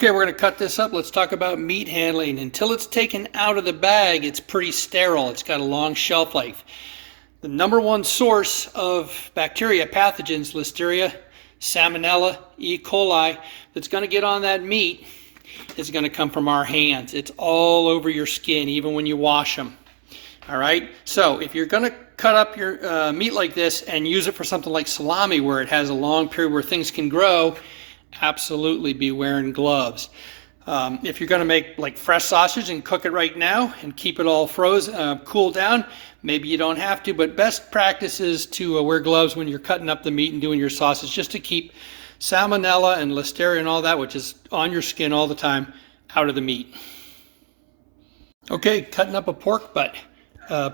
Okay, we're going to cut this up. Let's talk about meat handling. Until it's taken out of the bag, it's pretty sterile. It's got a long shelf life. The number one source of bacteria, pathogens, Listeria, Salmonella, E. coli, that's going to get on that meat is going to come from our hands. It's all over your skin, even when you wash them. All right, so if you're going to cut up your meat like this and use it for something like salami, where it has a long period where things can grow, absolutely be wearing gloves. If you're going to make like fresh sausage and cook it right now and keep it all frozen, cool down, maybe you don't have to, but best practice is to wear gloves when you're cutting up the meat and doing your sausage, just to keep salmonella and listeria and all that, which is on your skin all the time, out of the meat. Okay, cutting up a pork butt,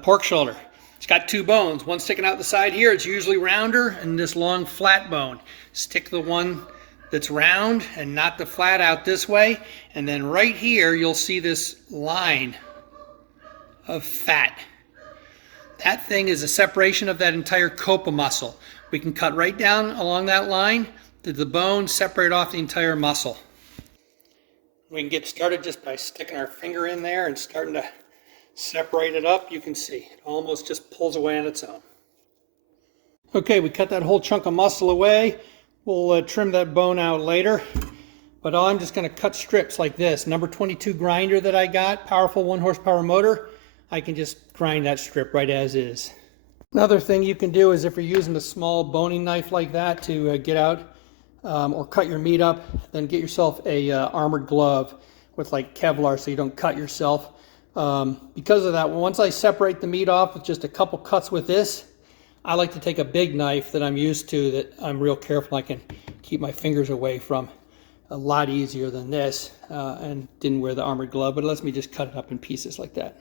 pork shoulder. It's got two bones, one sticking out the side here. It's usually rounder, and this long flat bone. Stick the one that's round and not the flat out this way, and then right here you'll see this line of fat. That thing is a separation of that entire coppa muscle. We can cut right down along that line to the bone, separate off the entire muscle. We can get started just by sticking our finger in there and starting to separate it up. You can see it almost just pulls away on its own. Okay, we cut that whole chunk of muscle away. We'll trim that bone out later, but I'm just going to cut strips like this. Number 22 grinder that I got, powerful 1 horsepower motor. I can just grind that strip right as is. Another thing you can do is, if you're using a small boning knife like that to get out or cut your meat up, then get yourself a armored glove with like Kevlar so you don't cut yourself. Because of that, once I separate the meat off with just a couple cuts with this, I like to take a big knife that I'm used to, that I'm real careful I can keep my fingers away from. A lot easier than this, and didn't wear the armored glove, but it lets me just cut it up in pieces like that.